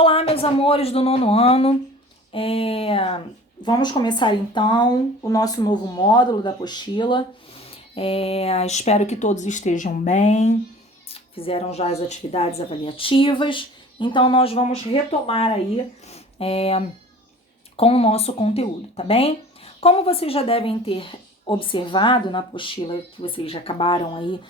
Olá, meus amores do nono ano. Vamos começar então o nosso novo módulo da apostila. Espero que todos estejam bem, fizeram já as atividades avaliativas. Então, nós vamos retomar aí com o nosso conteúdo, tá bem? Como vocês já devem ter observado na apostila que vocês já acabaram aí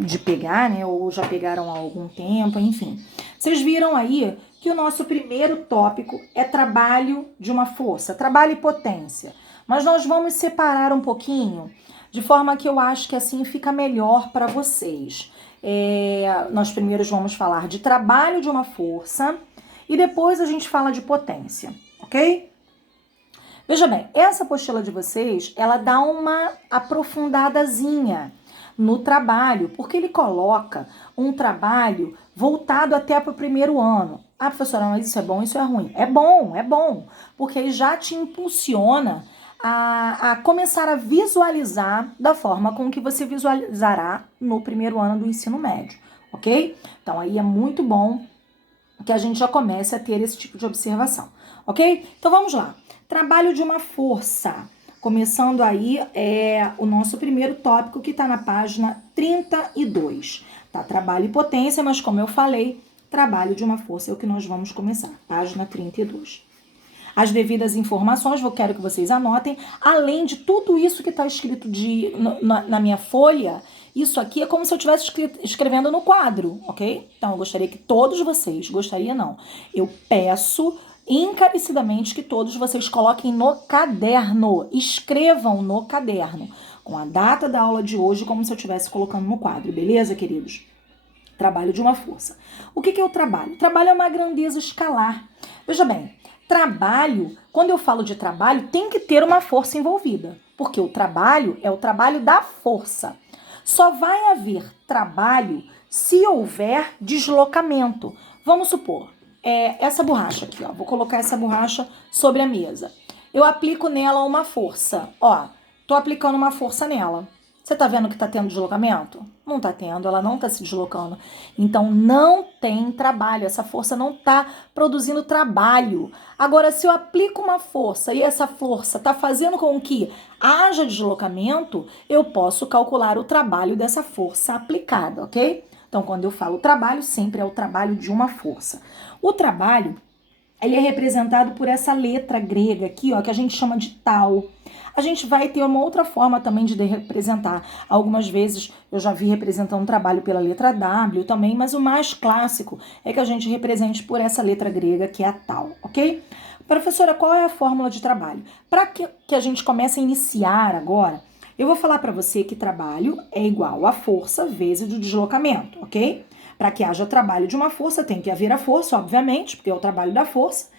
de pegar, né? Ou já pegaram há algum tempo, enfim. Vocês viram aí que o nosso primeiro tópico é trabalho de uma força, trabalho e potência. Mas nós vamos separar um pouquinho, de forma que eu acho que assim fica melhor para vocês. Nós primeiro vamos falar de trabalho de uma força e depois a gente fala de potência, ok? Veja bem, essa apostila de vocês, ela dá uma aprofundadazinha no trabalho, porque ele coloca um trabalho voltado até para o primeiro ano. Ah, professora, mas isso é bom, isso é ruim? É bom, porque ele já te impulsiona a começar a visualizar da forma com que você visualizará no primeiro ano do ensino médio, ok? Então, aí é muito bom que a gente já comece a ter esse tipo de observação, ok? Então, vamos lá. Trabalho de uma força. Começando aí o nosso primeiro tópico que está na página 32. Tá? Trabalho e potência, mas como eu falei, trabalho de uma força é o que nós vamos começar. Página 32. As devidas informações, quero que vocês anotem, além de tudo isso que está escrito na minha folha, isso aqui é como se eu estivesse escrevendo no quadro, ok? Então, eu gostaria que todos vocês, eu peço encarecidamente que todos vocês coloquem no caderno, escrevam no caderno, com a data da aula de hoje, como se eu estivesse colocando no quadro, beleza, queridos? Trabalho de uma força. O que é o trabalho? O trabalho é uma grandeza escalar. Veja bem, trabalho, quando eu falo de trabalho, tem que ter uma força envolvida, porque o trabalho é o trabalho da força. Só vai haver trabalho se houver deslocamento. Vamos supor, essa borracha aqui, ó, vou colocar essa borracha sobre a mesa. Eu aplico nela uma força, ó, tô aplicando uma força nela. Você tá vendo que tá tendo deslocamento? Não tá tendo, ela não tá se deslocando. Então, não tem trabalho, essa força não tá produzindo trabalho. Agora, se eu aplico uma força e essa força tá fazendo com que haja deslocamento, eu posso calcular o trabalho dessa força aplicada, ok? Então, quando eu falo trabalho, sempre é o trabalho de uma força. O trabalho, ele é representado por essa letra grega aqui, ó, que a gente chama de tal. A gente vai ter uma outra forma também de representar. Algumas vezes eu já vi representando um trabalho pela letra W também, mas o mais clássico é que a gente represente por essa letra grega, que é a tal, ok? Professora, qual é a fórmula de trabalho? Para que a gente comece a iniciar agora, eu vou falar para você que trabalho é igual a força vezes o deslocamento, ok? Para que haja trabalho de uma força, tem que haver a força, obviamente, porque é o trabalho da força,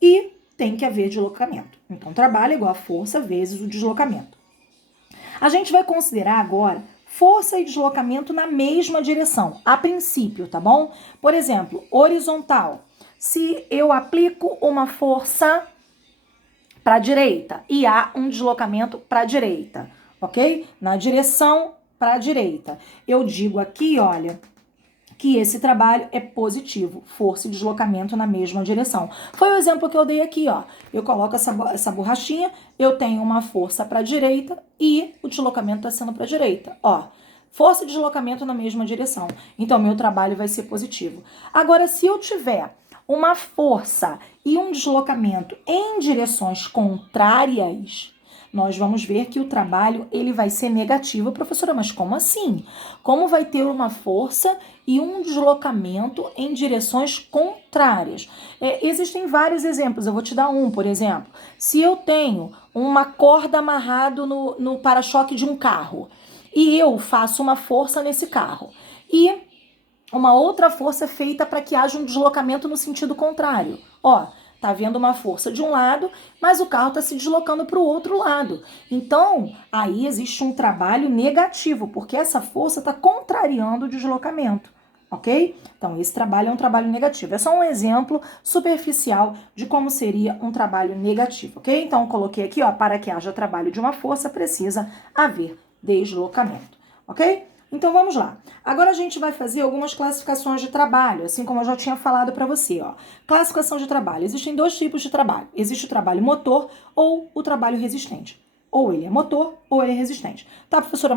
e tem que haver deslocamento. Então, trabalho é igual a força vezes o deslocamento. A gente vai considerar agora força e deslocamento na mesma direção, a princípio, tá bom? Por exemplo, horizontal. Se eu aplico uma força para a direita e há um deslocamento para a direita, ok? Na direção para a direita. Eu digo aqui, olha, que esse trabalho é positivo, força e deslocamento na mesma direção. Foi o exemplo que eu dei aqui, ó. Eu coloco essa borrachinha, eu tenho uma força para a direita e o deslocamento está sendo para a direita, ó. Força e deslocamento na mesma direção. Então, meu trabalho vai ser positivo. Agora, se eu tiver uma força e um deslocamento em direções contrárias, nós vamos ver que o trabalho ele vai ser negativo. Professora, mas como assim? Como vai ter uma força e um deslocamento em direções contrárias? Existem vários exemplos, eu vou te dar um, por exemplo. Se eu tenho uma corda amarrada no para-choque de um carro e eu faço uma força nesse carro e uma outra força é feita para que haja um deslocamento no sentido contrário. Ó, tá havendo uma força de um lado, mas o carro está se deslocando para o outro lado. Então, aí existe um trabalho negativo, porque essa força está contrariando o deslocamento, ok? Então, esse trabalho é um trabalho negativo. É só um exemplo superficial de como seria um trabalho negativo, ok? Então, eu coloquei aqui, ó, para que haja trabalho de uma força, precisa haver deslocamento, ok? Então vamos lá. Agora a gente vai fazer algumas classificações de trabalho, assim como eu já tinha falado para você, ó. Classificação de trabalho. Existem dois tipos de trabalho. Existe o trabalho motor ou o trabalho resistente. Ou ele é motor ou ele é resistente. Tá, professora?